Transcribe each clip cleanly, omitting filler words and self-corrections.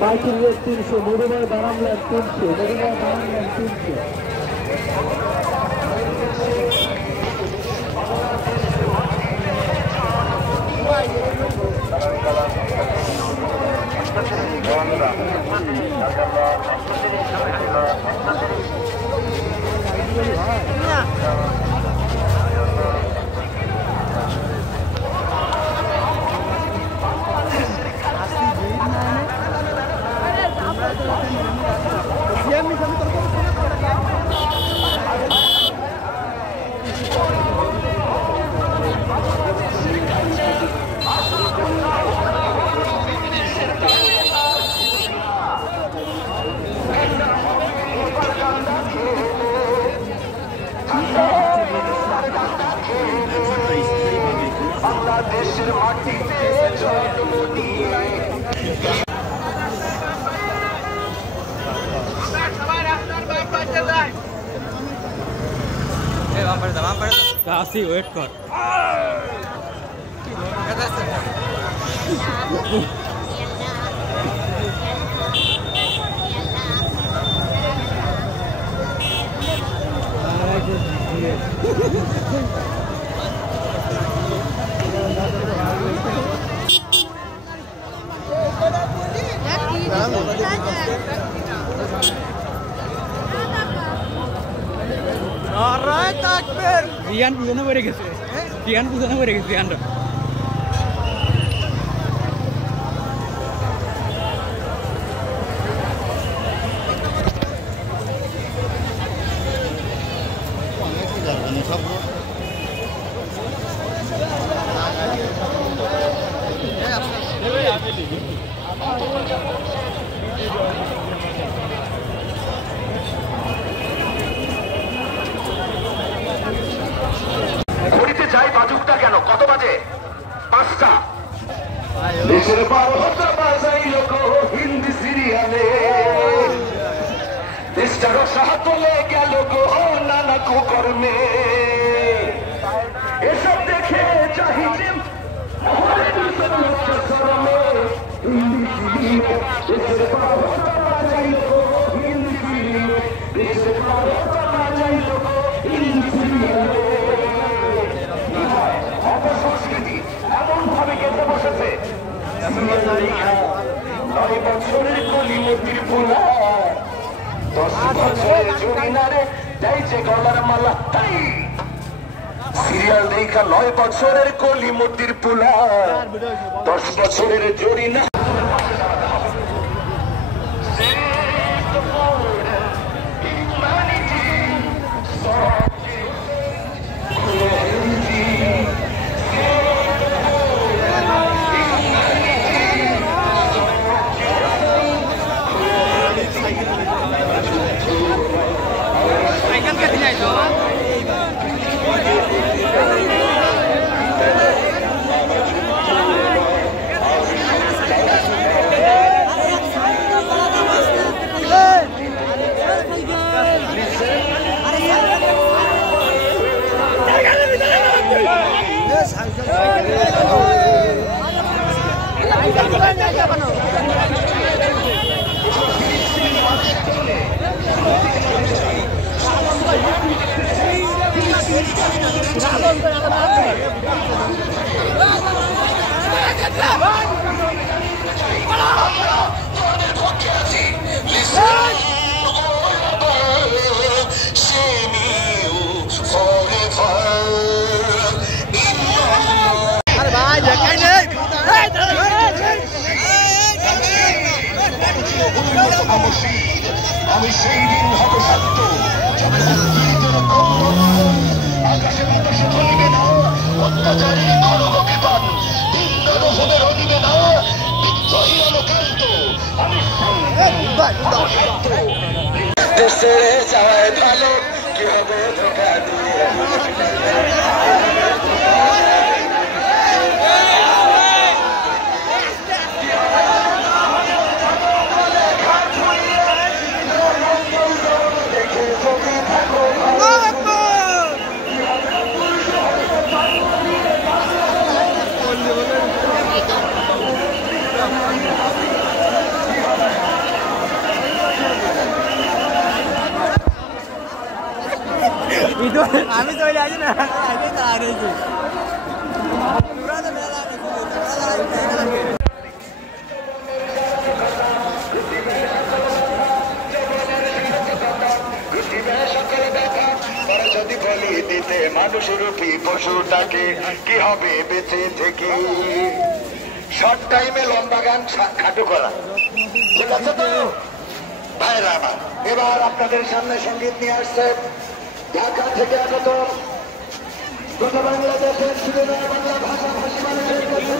বাইকের রেট 300, মধুময় বারাম ল্যান্ড 300, মধুময় বারাম ল্যান্ড 300। বাংলাদেশের মাটিতে জন্ম নিয়ে আসি ওয়েট কর Rian punya apa lagi? Rian punya apa lagi? Rian dong. ঘড়িতে যাই বাজুকটা কেন? কত বাজে? 5টা। দেশের 12টা বাজাইল গো হিন্দি সিরিয়ালে, দেশটার সাহাতলে গেল গো নানা কুকর্মে। এসব দেখে চাহিছে দেশের 12টা বাজাইল গো হিন্দি সিরিয়ালে, দেশের 12টা বাজাইল গো হিন্দি সিরিয়ালে। অপসংস্কৃতি এমন ভাবে কেটে বসেছে, 9 বছরের কলিমতির পোলা, 10 বছরের জরিনারে দেয় যে গলার মালা। তাই সিরিয়াল দেখা 9 বছরের কলিমতির পোলা, 10 বছরের জরিনা। আমি সেই দিন হব সত্য, আকাশে বাতাসে চলিবে না অত্যাচারী খড়গবিপান, ভিন্নরূপের অনিবে না বিদ্রোহী অনুকান্ত। আমি দেশে যায় ভালো কি হবে ধোকা দিয়ে। আমি চলে আসি না আগে দাঁড়িয়েছি পুরা তো মেলা যদি বলি দিতে মানুষরূপী পশুটাকে কি হবে বেঁচে থেকে শর্ট টাইমে লম্বা গান খাটু করা ঠিক আছে তো ভাইরা আমার এবার আপনাদের সামনে সঙ্গীত নিয়ে আসছে ঢাকা থেকে আগত গোটা বাংলাদেশের শুধু নয় বাংলা ভাষাভাষী মানুষের কাছে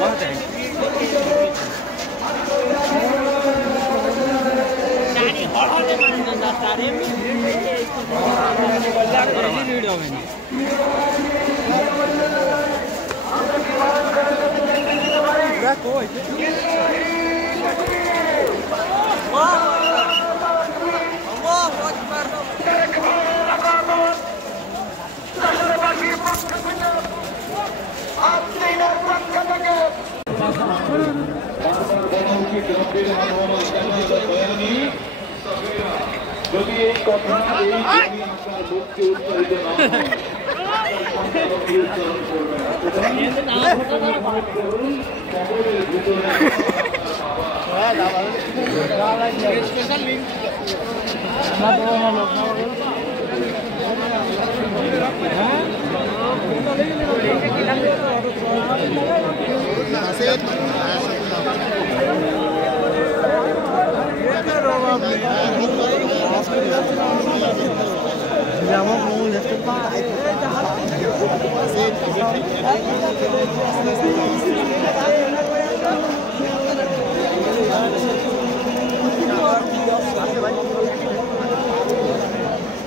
যদি এই কথা এই আপনার মুক্তি উচ্চারিত না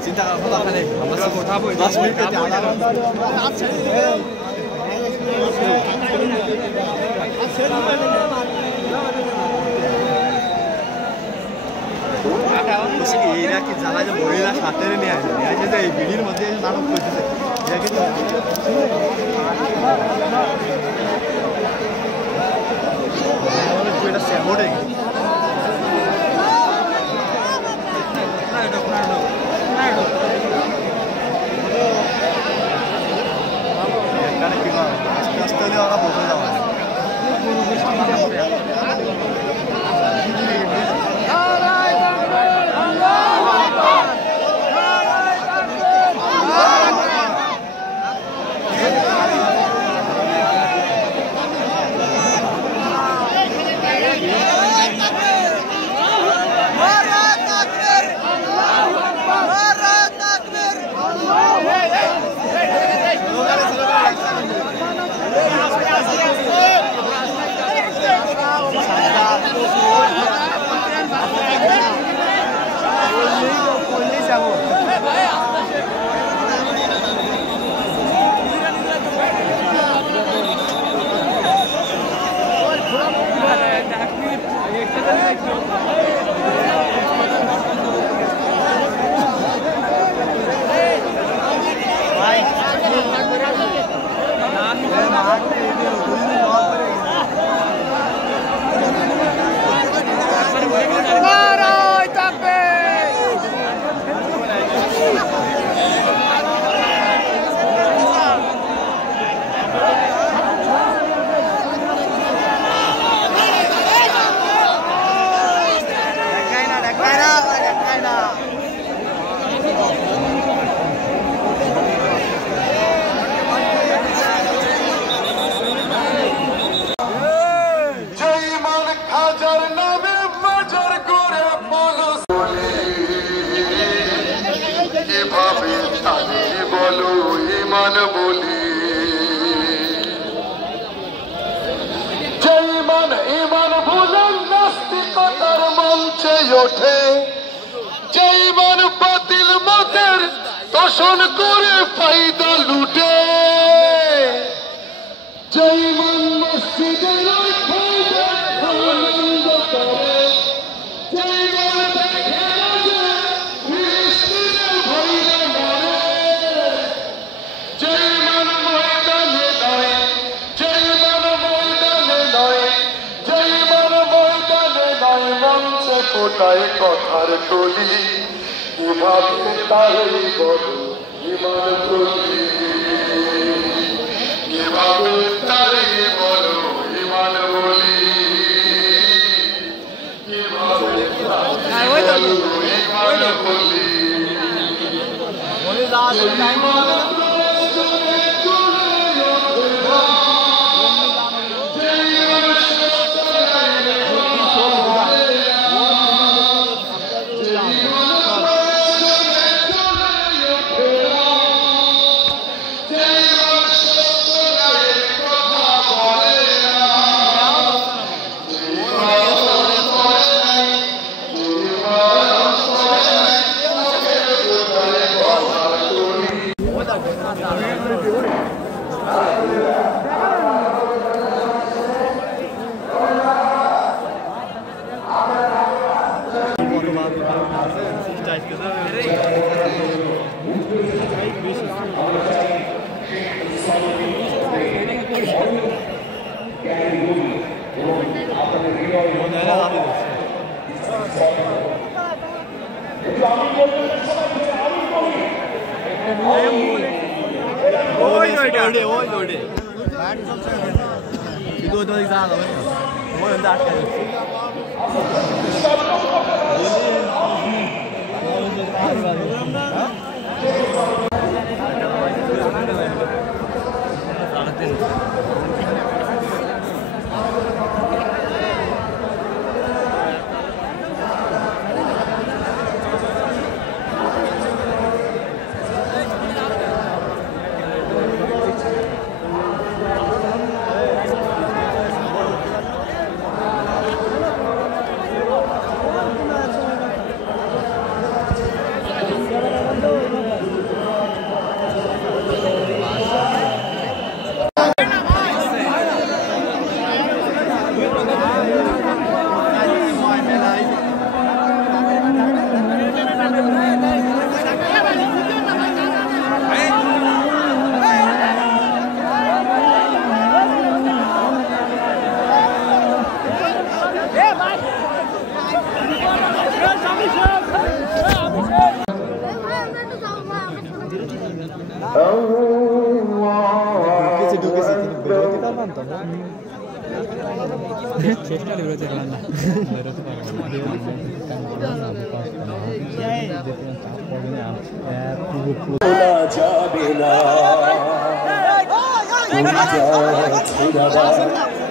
চিন্তা করবো তাহলে আমরা উঠাবো 10 মিনিটে আধা ঘন্টা এরা কি জ্বালা যে মহিলা সাথে নিয়ে আসে যে এই ভিড়ির মধ্যে নাটক করতেছে এটা সেমোটে আস্তে আস্তে ওরা বসে যাওয়া ওঠে যেই মান বাতিল মতের তোষণ করে ফায়দা লুটে যেই মান মসজিদের আনন্দ করে যেই মান দেখে ভৈরা মরে যেই মান ময়দানে নয় যেই মান ময়দানে নয় যেই মান ময়দানে নয় মঞ্চে কোটায় কথার টলি এভাবে তাই বলো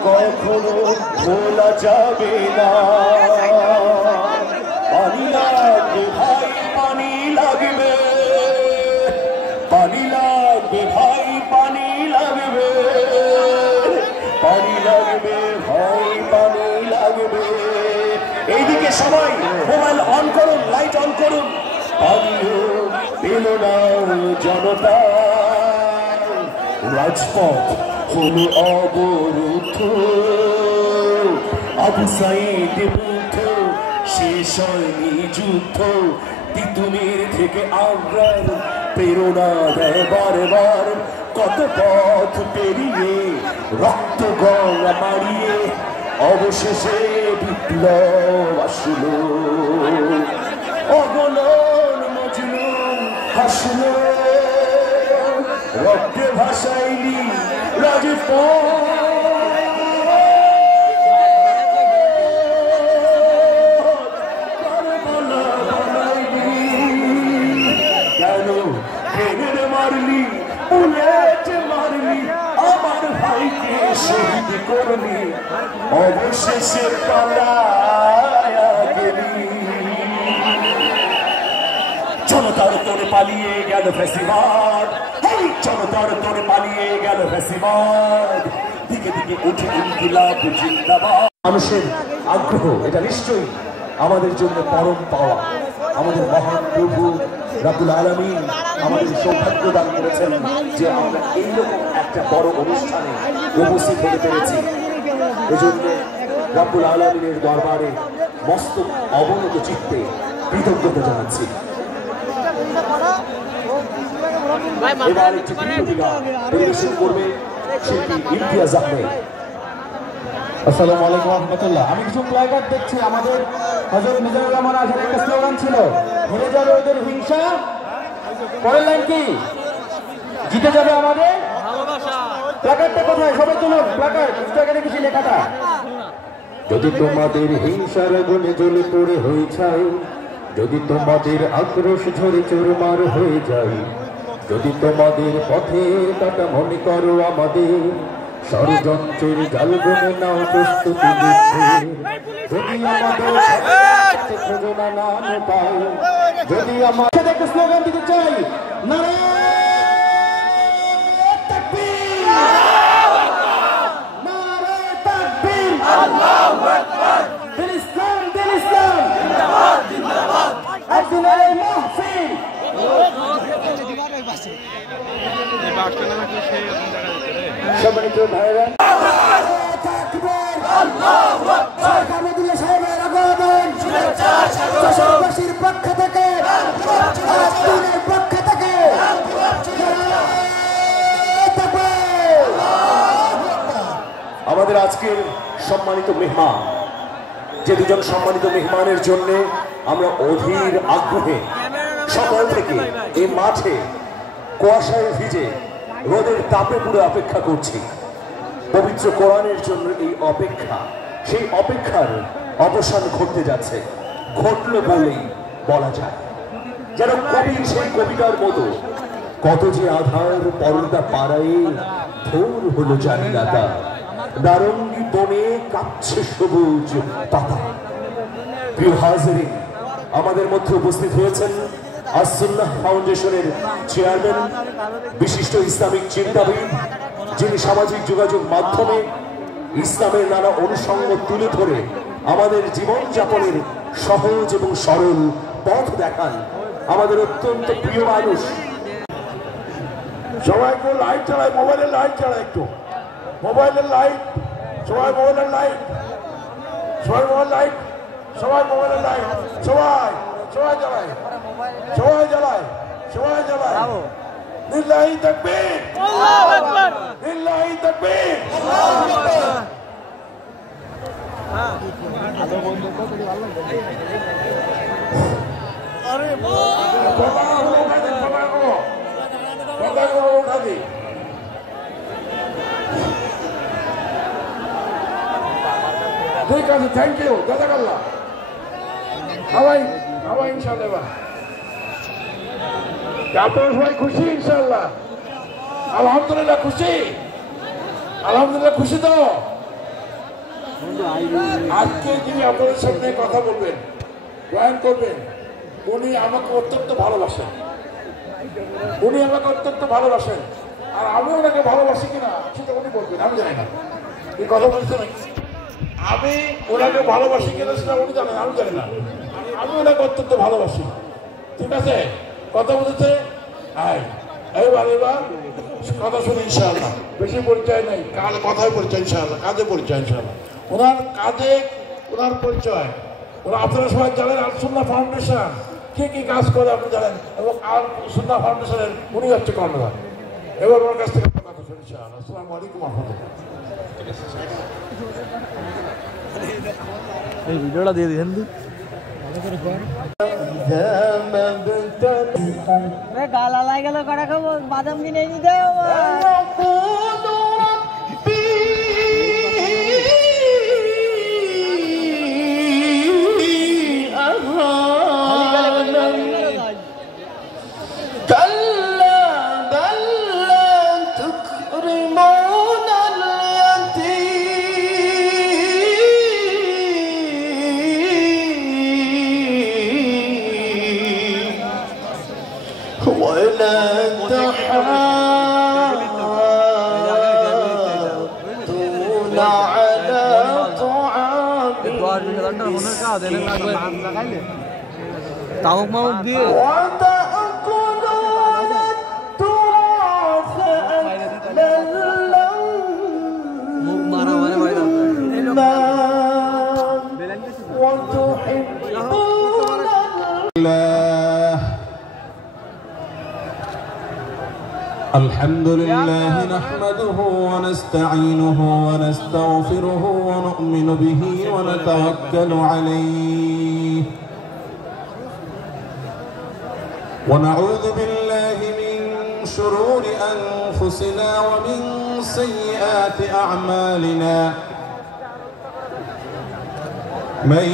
কখনো ভোলা যাবে না। পানি লাগবে ভাই, পানি লাগবে, পানি লাগবে ভাই, পানি লাগবে, পানি লাগবে ভাই, পানি লাগবে। এইদিকে সবাই মোবাইল অন করুন, লাইট অন করুন। পানিও পেল না জনতা, রাজপথ হলো অবরুদ্ধ, আবু সাইদ মুগ্ধ, শেষ হয়নি যুদ্ধ। তিতুমির থেকে আগ্রার প্রেরণা দেয় বারবার, কত পথ পেরিয়ে রক্ত গঙ্গা মারিয়ে অবশেষে বিপ্লব আসলো। অগণন মজলুম হাসলো, রক্তে ভাসাইলি রাজপথ। কেন ট্রেনের মারলি, বুলেট মারলি, আমার ভাইকে শহীদ করলি, অবশেষে পালায়া গেলি। জনতার তোরে পালিয়ে গেল ফ্যাসিবাদ, জনতার তোরে পালিয়ে গেল ফ্যাসিবাদ। দিকে দিকে উঠে ইনকিলাব জিন্দাবাদ। মানুষের আগ্রহ এটা নিশ্চয়ই আমাদের জন্য পরম পাওয়া। আমাদের মহান প্রভু রব্বুল আলামিন আমাদের সৌভাগ্য দান করেছেন যে আমরা এইরকম একটা বড় অনুষ্ঠানে উপস্থিত হতে পেরেছি। এজন্য রব্বুল আলামিনের দরবারে মস্ত অবনত চিত্তে কৃতজ্ঞতা জানাচ্ছি। এবার একটি গীতিকা পরিবেশন করবে শিল্পী ইমতিয়াজ আহমেদ। আসসালামু আলাইকুম ওয়া রাহমাতুল্লাহ। আমি কিছু প্ল্যাকার্ড দেখছি, আমাদের হযরত মিজানুর রহমান আজহার একটা স্লোগান ছিল, হেরে যাবে ওদের হিংসা, পরের লাইন কি? জিতে যাবে আমাদের প্ল্যাকার্ডটা কোথায়? সবাই তুলুন প্ল্যাকার্ড, প্ল্যাকার্ডে কিছু লেখাটা। যদি তোমাদের হিংসার আগুনে জ্বলে পড়ে হয়ে যায়, যদি তোমাদের আক্রোশ ঝরে চুরমার হয়ে যায়, যদি তোমাদের পথের কাটা মনে করো আমাদের, ষড়যন্ত্রের জাল বুনে নাও প্রস্তুতি নিতে। যদি আমাদের যোজনা না পাই, যদি আমার সাথে একটা স্লোগান দিতে চাই, নারে তাকবীর, নারে তাকবীর, আল্লাহু আকবার, দিন ইসলাম, দিন ইসলাম, জিন্দাবাদ, জিন্দাবাদ, একদিনের এই মাহফিল। সম্মানিত ভাইরা, পক্ষ থেকে আমাদের আজকের সম্মানিত মেহমান, যে দুজন সম্মানিত মেহমানের জন্য আমরা অধীর আগ্রহে সকাল থেকে এই মাঠে কুয়াশায় ভিজে রোদের তাপে পুরো অপেক্ষা করছি। পবিত্র কোরআনের জন্য এই অপেক্ষা, সেই অপেক্ষার অবসান ঘটতে যাচ্ছে, ঘটলো বলেই বলা যায়। যেন কবির সেই কবিতার মতো, কত যে আধার পর্দা পাড়ায় ভোর হলো জানিলাতা, নারঙ্গি বনে কাঁপছে সবুজ পাতা। প্রিয় হাজিরিন, আমাদের মধ্যে উপস্থিত হয়েছেন আস-সুন্নাহ ফাউন্ডেশনের চেয়ারম্যান, বিশিষ্ট ইসলামিক চিন্তাবিদ, যিনি সামাজিক যোগাযোগ মাধ্যমে ইসলামের নানা অনুষঙ্গ তুলে ধরে আমাদের জীবনযাপনের সহজ এবং সরল পথ দেখান। আমাদের অত্যন্ত প্রিয় মানুষ। সবাই একটু লাইট চালায়, মোবাইলের লাইট চালায়, একটু মোবাইলের লাইট, সবাই মোবাইলের লাইট, সবাই মোবাইল লাইট, সবাই মোবাইলের লাইট, সবাই সবাই জ্বালায়, সবাই জ্বালায়, সবাই জ্বালায়। লিল্লাহি তাকবীর, আল্লাহু আকবার, লিল্লাহি তাকবীর। আরে ঠিক আছে, থ্যাংক ইউ, জাযাকাল্লাহ। সবাই সবাই ইনশাআল্লাহ, আপনারা সবাই খুশি ইনশাআল্লাহ? আলহামদুলিল্লাহ খুশি, আলহামদুলিল্লাহ খুশি। তো আজকে যিনি আপনাদের সামনে কথা বলবেন, বয়ান করবেন, উনি আমাকে অত্যন্ত ভালোবাসেন, উনি আমাকে অত্যন্ত ভালোবাসেন। আর আমি ওনাকে ভালোবাসি কিনা সেটা উনি বলবেন, আমি জানি না। এই কথা বলছেন, আমি ওনাকে ভালোবাসি কিনা সেটা উনি জানেন, আমি জানি না। আমি ওনাকে অত্যন্ত ভালোবাসি, ঠিক আছে? কথা বলেছে, এবার কথা শুনে ইনশাআল্লাহ। বেশি পরিচয় নেই, কার কথায় পরিচয় ইনশাআল্লাহ, কাজে পরিচয় ইনশাআল্লাহ। ওনার কাজে ওনার পরিচয়, ওরা আপনারা সবাই জানেন আল-সুন্নাহ ফাউন্ডেশন কি কি কাজ করে আপনি জানেন, এবং আল-সুন্নাহ ফাউন্ডেশনের উনি হচ্ছে কর্ণধার। এবার ওনার কাছ থেকে কথা শুনে ইনশাআল্লাহ। আসসালামু আলাইকুম ওয়া রাহমাতুল্লাহ। এই ভিডিওটা দিয়ে দিন। গালা লাই গেল কটা খাবো, বাদাম কিনে এনে দেও। তামুক মামুক দিয়ে মুখ মারা মানে হয় না। الحمد لله نحمده ونستعينه ونستغفره ونؤمن به ونتوكل عليه ونعوذ بالله من شرور أنفسنا ومن سيئات أعمالنا من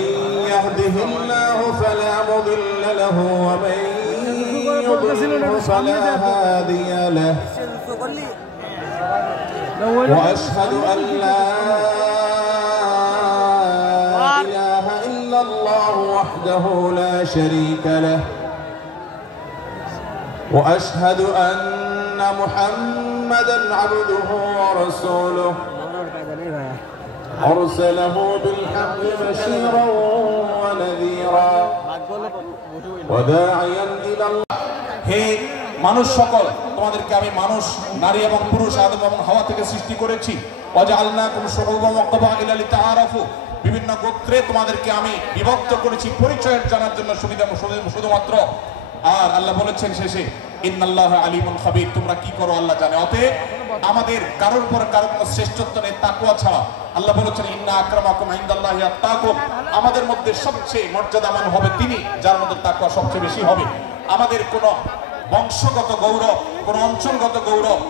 يهده الله فلا مضل له ومن يضلل فلا هادي له وأشهد أن لا إله إلا الله وحده لا شريك له وأشهد أن محمدًا عبده ورسوله أرسله بالحق بشيرا ونذيرا وداعيا إلى الله হে মানুষ সকল তোমাদেরকে আমি মানুষ নারী এবং পুরুষ আদম এবং হাওয়া থেকে সৃষ্টি করেছি ওয়াজআলনাকুম শুউবান ওয়া ক্বাবাইলা লিতাআরাফু বিভিন্ন গোত্রে তোমাদেরকে আমি বিভক্ত করেছি পরিচয়ের জানার জন্য শুধুমাত্র আর আল্লাহ বলেছেন শেষে ইন্নাল্লাহা আলিমুন খাবীর তোমরা কি করো আল্লাহ জানে অতএব আমাদের কারোর পর কারোর শ্রেষ্ঠত্ব নেই তাকওয়া ছাড়া আল্লাহ বলেছেন ইন্না আকরামাকুম ইনদাল্লাহি আত্তাকুম আমাদের মধ্যে সবচেয়ে মর্যাদাবান হবে তিনি যার মধ্যে তাকওয়া সবচেয়ে বেশি হবে আমাদের কোনো বংশগত গৌরব কোন অঞ্চলগত গৌরব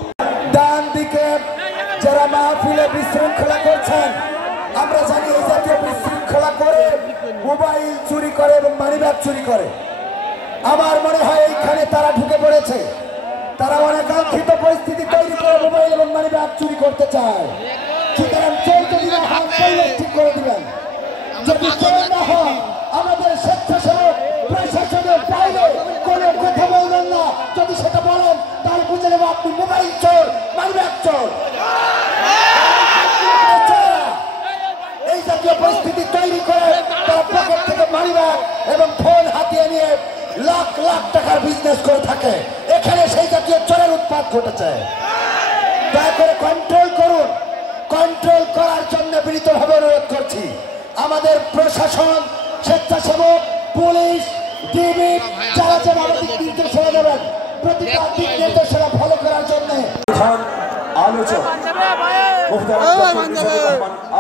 ডান দিকে যারা মাহফিলে বিশৃঙ্খলা করছেন আমরা জানি এই জাতীয় বিশৃঙ্খলা করে মোবাইল চুরি করে এবং মানিব্যাগ চুরি করে আমার মনে হয় এইখানে তারা ঢুকে পড়েছে তারা অনাকাঙ্ক্ষিত পরিস্থিতি তৈরি করে মোবাইল এবং মানিব্যাগ চুরি করতে চায় সুতরাং চলতে দিবেন হাত ঠিক করে দিবেন যদি চোর না হয় আমাদের স্বেচ্ছাসেবক প্রশাসনের বাইরে কোনো কথা বলবেন না যদি সেটা বলেন তাহলে বুঝে নেব আপনি মোবাইল চোর মানিব্যাগ চোর এই জাতীয় পরিস্থিতি তৈরি করে তারা পকেট থেকে মানিব্যাগ এবং ফোন হাতিয়ে নিয়ে লাখ লাখ টাকার বিজনেস করে থাকে এখানে সেই জাতীয় চোরের উৎপাত ঘটেছে দয়া করে কন্ট্রোল করুন কন্ট্রোল করার জন্য বিনীতভাবে অনুরোধ করছি আমাদের প্রশাসন স্বেচ্ছাসেবক পুলিশ ডিবি যারা যেন আমাদের নির্দেশনা দেবেন প্রতিটা দিক নির্দেশনা ফলো করার জন্য আলোচক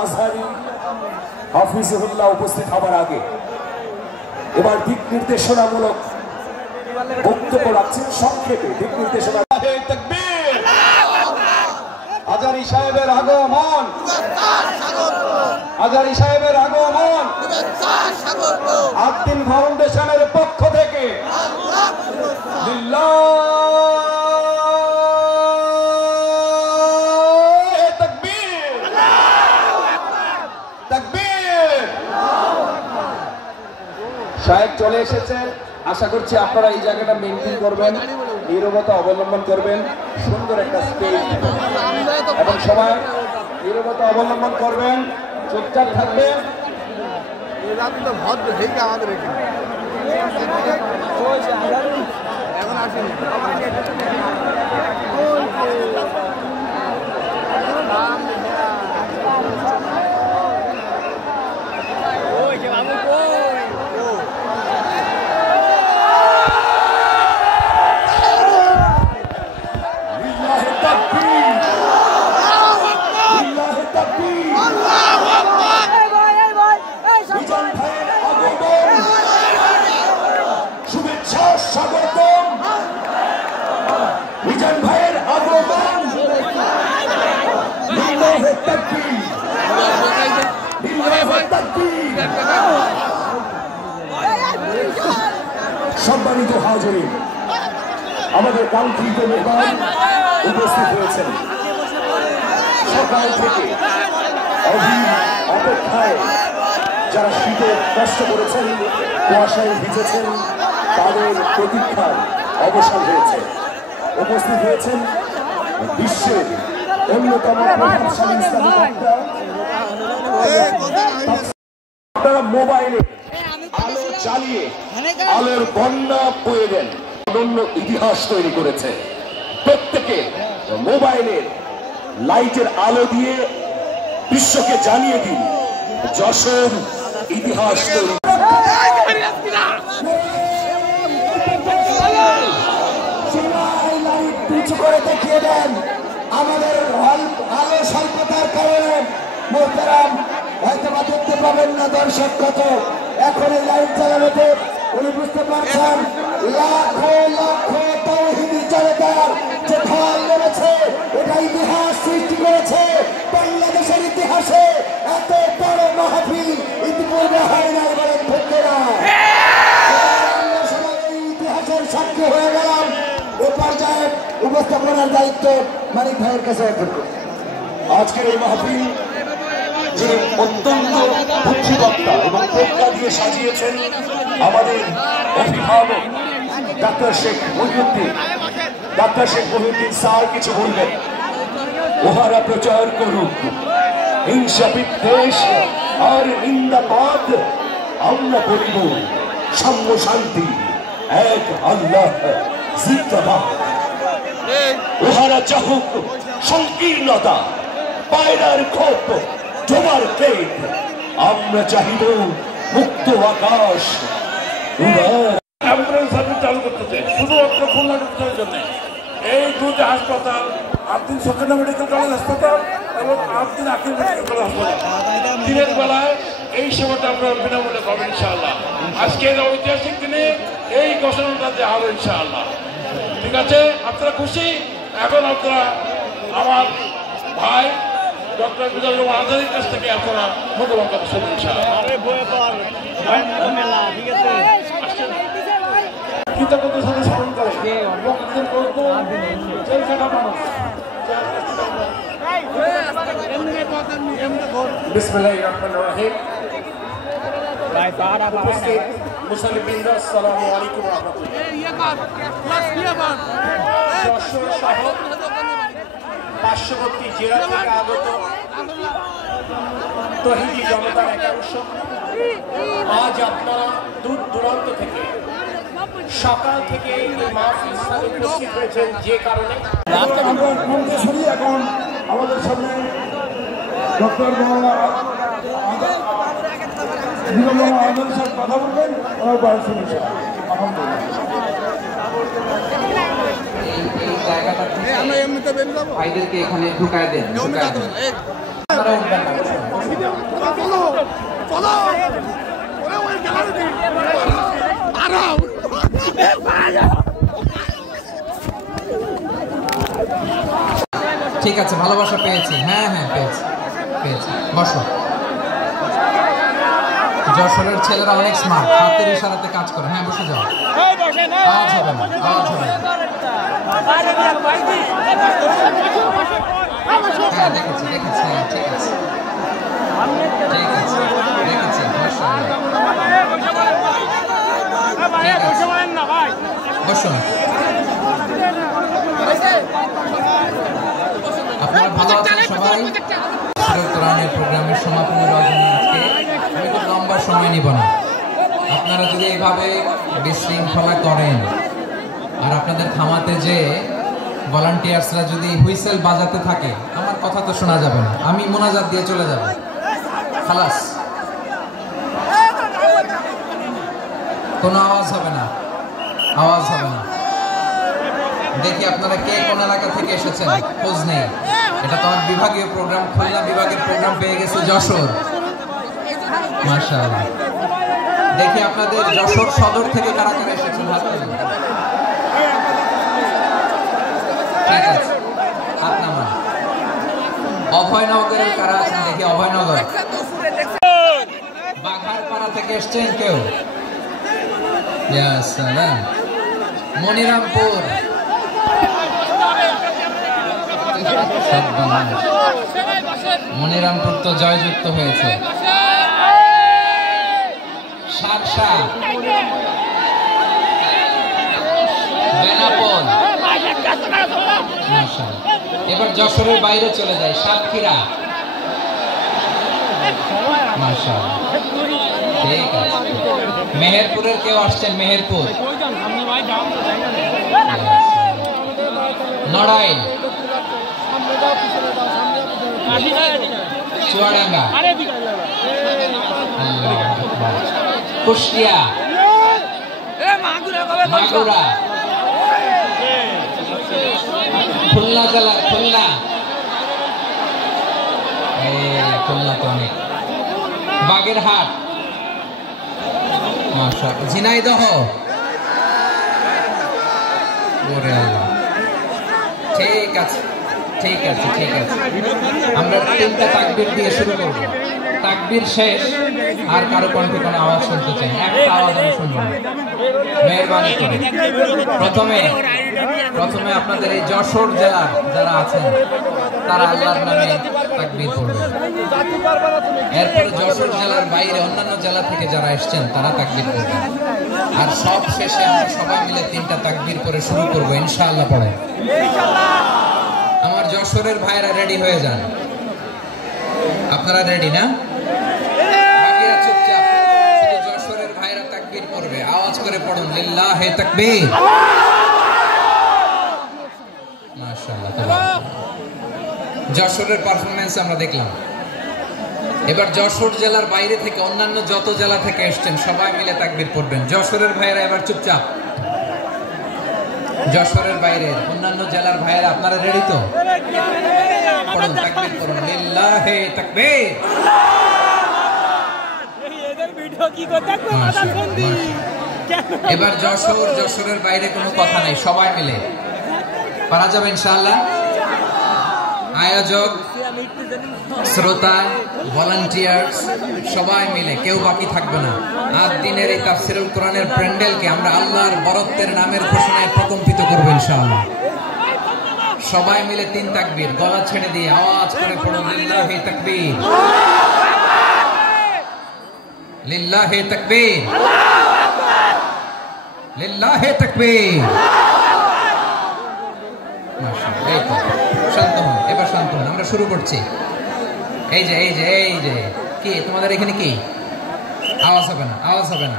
আজহারি হাফিজুল্লাহ উপস্থিত হবার আগে এবার দিক নির্দেশনামূলক বক্তব্য রাখছেন সংক্ষেপে দিক নির্দেশনা আজারি সাহেবের আগমন আজারি সাহেবের আগমন আদ্দিন ফাউন্ডেশনের পক্ষ থেকে সাহেব চলে এসেছেন আশা করছি আপনারা এই জায়গাটা মেনটেন করবেন নীরবতা অবলম্বন করবেন সুন্দর একটা স্টেজ এবং সবাই নীরবতা অবলম্বন করবেন চুপচাপ থাকবেন এখন আসেনি শুভেচ্ছা স্বাগতম মিজান ভাইয়ের আগমন লিল্লাহি তাকবীর লিল্লাহি তাকবীর সম্মানিত হাজিরিন আমাদের কাঙ্ক্ষিত মেহমান উপস্থিত হয়েছেন সকাল থেকে অপেক্ষায় যারা শীতে কষ্ট করেছেন কুয়াশায় ভিজেছেন তাদের প্রতীক্ষার অবসান হয়েছে উপস্থিত হয়েছেন বিশ্বের অন্যতম প্রভাবশালী ইসলামী বক্তা আপনারা মোবাইলে আলো জ্বালিয়ে আলোর বন্যা বয়ে দেন অনন্য ইতিহাস তৈরি করেছে প্রত্যেকে মোবাইলের লাইটের আলো দিয়ে বিশ্বকে জানিয়ে দিন যশোর ইতিহাস তৈরি করে দেখিয়ে দেন আমাদের আলো স্বল্পতার কারণে মোহতারাম হয়তো বা দেখতে পাবেন না দর্শক কত এখন এই লাইট চালানোতে উনি বুঝতে পারছেন লাখো লাখো তাওহীদি জনতার যে ঢল নেমেছে, এটা ইতিহাস সৃষ্টি করেছে। বাংলাদেশের ইতিহাসে এত বড় মাহফিল ইতিপূর্বে হয় নাই, বলেন ঠিক না? আমরা সবাই এই ইতিহাসের সাক্ষী হয়ে গেলাম। এ পর্যায়ে উপস্থাপনার দায়িত্ব মানিক ভাইয়ের কাছে অর্পণ করি। আজকের এই মাহফিল যে অত্যন্ত বুদ্ধিমত্তা এবং প্রজ্ঞা দিয়ে সাজিয়েছেন আমাদের অভিভাবক doctor Sheikh Mohiuddin. Doctor Sheikh Mohiuddin sir কিছু বলবেন, ওহারা প্রচার করুন হিংসা বিদ্বেষ আর নিন্দাবাদ, আমরা বলিব সাম্য শান্তি, এক আল্লাহ জিন্দাবাদ। ওহারা চাহুক সংকীর্ণতা, পায়রার ক্ষোভ, জমার প্লেট, আমরা চাহিব মুক্ত আকাশ। অ্যাম্বুলেন্স সার্ভিস চালু করতে চাই শুধুমাত্র খুলনা ডিস্ট্রিক্টের জন্য। এই দুটি হাসপাতাল, আবদিন সকেনা মেডিকেল কলেজ হাসপাতাল এবং আবদিন আকিল মেডিকেল কলেজ হাসপাতাল, দিনের বেলায় এই সেবাটা আপনারা বিনামূল্যে পাবেন ইনশাআল্লাহ। আজকের ঐতিহাসিক দিনে এই ঘোষণাটা দেওয়া হবে ইনশাআল্লাহ। ঠিক আছে, আপনারা খুশি? এখন আপনারা আমার ভাই ডক্টর বিজয় আজাদের কাছ থেকে আপনারা মূল্যবান কথা শুনবেন ইনশাআল্লাহ। কৃতজ্ঞতার সাথে স্মরণ করে জেল খাটা মানুষ। বিসমিল্লাহির রহমানির রহিম। উপস্থিত মুসলিমবৃন্দ, আসসালামু আলাইকুম ওয়া রাহমাতুল্লাহ। যশোর সহ পার্শ্ববর্তী জেলা থেকে আগত তৌহিদি জনতার একাংশ আজ আপনারা দূর দূরান্ত থেকে সকাল থেকে এই মাহফিল স্থানে উপস্থিত হয়েছেন, যে কারণে আমরা মন্ত্রী শুনি। এখন আমাদের সামনে ডক্টর আহমেদ সাহেব কথা বলবেন, ওনার বাড়ি শুনেছে। ভাইদেরকে এখানে ঢুকায় দেন। ঠিক আছে, ভালোবাসা পেয়েছি। হ্যাঁ হ্যাঁ পেয়েছি পেয়েছি। বসো। যশোরের ছেলেরা অনেক স্মার্ট, হাতের ইশারাতে কাজ করে। হ্যাঁ বসে যাও, আওয়াজ হবে না, আওয়াজ হবে না। হ্যাঁ দেখেছি দেখেছি, হ্যাঁ ঠিক আছে ঠিক আছে দেখেছি। বসুন। আপনারা ভালো আছেন সবাই? কোরআনের প্রোগ্রামের সমাপনী রজনী আজকে। আমি খুব লম্বা সময় নিব না। আপনারা যদি এইভাবে বিশৃঙ্খলা করেন আর আপনাদের থামাতে যে ভলান্টিয়ার্সরা যদি হুইসেল বাজাতে থাকে, আমার কথা তো শোনা যাবে না। আমি মোনাজাত দিয়ে চলে যাব, খালাস। কোনো আওয়াজ হবে না, আওয়াজ হবে না। দেখি আপনারা কে কোন এলাকা থেকে এসেছেন, খোঁজ নেই। এটা তো আমার বিভাগীয় প্রোগ্রাম, খুলনা বিভাগের প্রোগ্রাম পেয়ে গেছে যশোর। মাশাআল্লাহ। দেখি আপনাদের যশোর সদর থেকে কারা কারা এসেছেন, হাত তুলুন। ঠিক আছে, হাত নামান। অভয়নগরের কারা আছেন দেখি? অভয়নগর, বাঘারপাড়া থেকে এসছেন কেউ? মনিরামপুর, মনিরামপুর তো জয়যুক্ত হয়েছে। সারসা, বেনাপোল। এবার যশোরের বাইরে চলে যায়, সাতক্ষীরা। মাশাআল্লাহ, ঠিক আছে। মেহেরপুরের কেউ আসছেন? মেহেরপুর, নড়াইল, চুয়াডাঙ্গা, কুষ্টিয়া, মাগুরা, খুলনা জেলা, খুলনা, খুলনা তো অনেক, বাগেরহাট, ঝিনাইদহ, ওরে আল্লাহ, ঠিক আছে ঠিক আছে ঠিক আছে, আমরা 3টা তাকবীর দিয়ে শুরু করব। তাকবীর শেষ আর কারো কণ্ঠে কোনো আওয়াজ শুনতে চাই, একটা আওয়াজ আমি শুনবো না, মেহরবানি করে। প্রথমে আপনাদের এই যশোর জেলার যারা আছেন তারা আল্লাহর নামে তাকবীর পড়বেন। এরপরে যশোর জেলার বাইরে অন্যান্য জেলা থেকে যারা এসেছেন তারা তাকবীর করবেন। আর সব শেষে আমরা সবাই মিলে 3টা তাকবীর করে শুরু করবো ইনশাআল্লাহ। পড়ে আমার যশোরের ভাইরা রেডি হয়ে যান। আপনারা রেডি না? বাকিরা চুপচাপ, শুধু যশোরের ভাইরা তাকবীর পড়বে, আওয়াজ করে পড়ুন লিল্লাহে তাকবীর। মাশাআল্লাহ, যশোরের পারফরম্যান্স আমরা দেখলাম। এবার যশোর জেলার বাইরে থেকে অন্যান্য যত জেলা থেকে এসেছেন সবাই মিলে তাকবীর পড়বেন। যশোরের ভাইরা এবার চুপচাপ, যশোরের বাইরে অন্যান্য জেলার ভাইরা আপনারা রেডি তো? পড়ুন, তাকবীর পড়ুন, লিল্লাহে তাকবীর। এবার যশোরের বাইরে কোনো কথা নাই, সবাই মিলে পারা যাবে ইনশাআল্লাহ। আয়োজক, শ্রোতা, ভলান্টিয়ার্স সবাই মিলে কেউ বাকি থাকবে না। আজ দিনের এই তাফসীরুল কোরআনের প্যান্ডেলকে আমরা আল্লাহর বরত্বের নামের ঘোষণায় প্রকম্পিত করব ইনশাআল্লাহ। সবাই মিলে 3 তাকবীর, গলা ছেড়ে দিয়ে আওয়াজ করে পড়ুন লিল্লাহে তাকবীর, লিল্লাহে তাকবীর, লিল্লাহে তাকবীর। মাশাআল্লাহ, এই তো শান্ত হন, এবার শান্ত হন, আমরা শুরু করছি। এই যে কি তোমাদের এখানে কি আওয়াজ হবে না? আওয়াজ হবে না।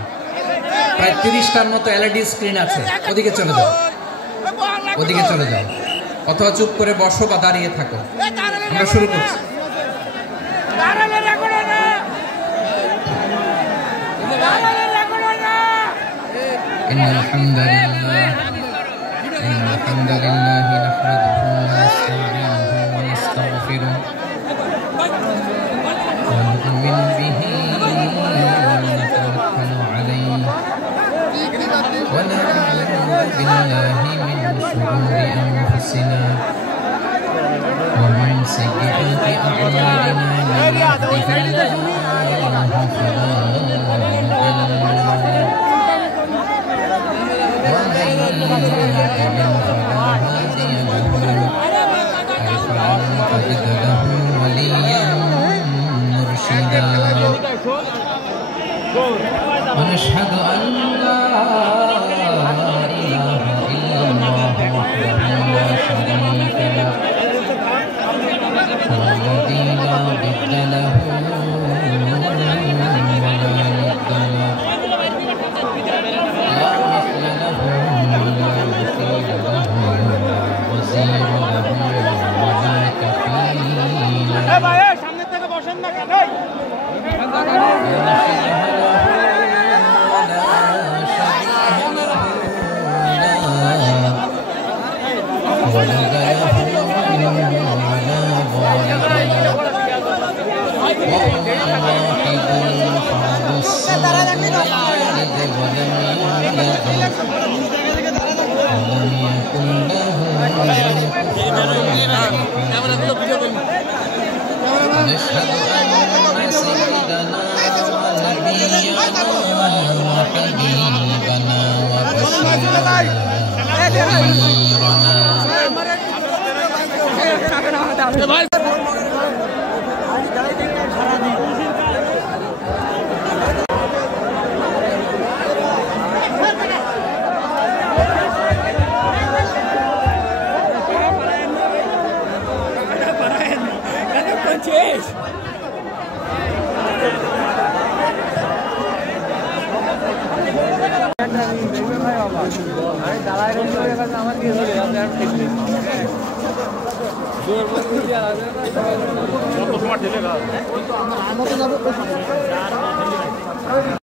প্রায় 30টার মতো এলইডি স্ক্রিন আছে, ওদিকে চলে যাও, ওদিকে চলে যাও, অথবা চুপ করে বসো বা দাঁড়িয়ে থাকো। আমরা শুরু করছি। ইন্নাল হামদালিল্লাহ নাহমাদুহু ওয়া নাস্তাঈনুহু ওয়া নাস্তাগফিরুহ ওয়া নু'মিनु বিহি ওয়া নাতাওয়াক্কালু আলাইহি ওয়া না'উযু বিল্লাহি মিন শুরুরি আনফুসিনা ওয়া মিন সাইয়্যাতি আ'মালিনা মান ইয়াহদিহিল্লাহু ফালা মুদিল্লা lahu ونشهد أن لا إله إلا الله وحده لا شريك له والذي لا ضد له ولا ند له لا مثل له ولا مثيل له ولا وزير له ولا كفيل له ولد له ولا ضالد له وهو الواحد الفرد الصمد لم يلد ولم يولد ولم يكن له نشهد أن سيدنا ونبينا وحبيبنا وبشيرنا আমার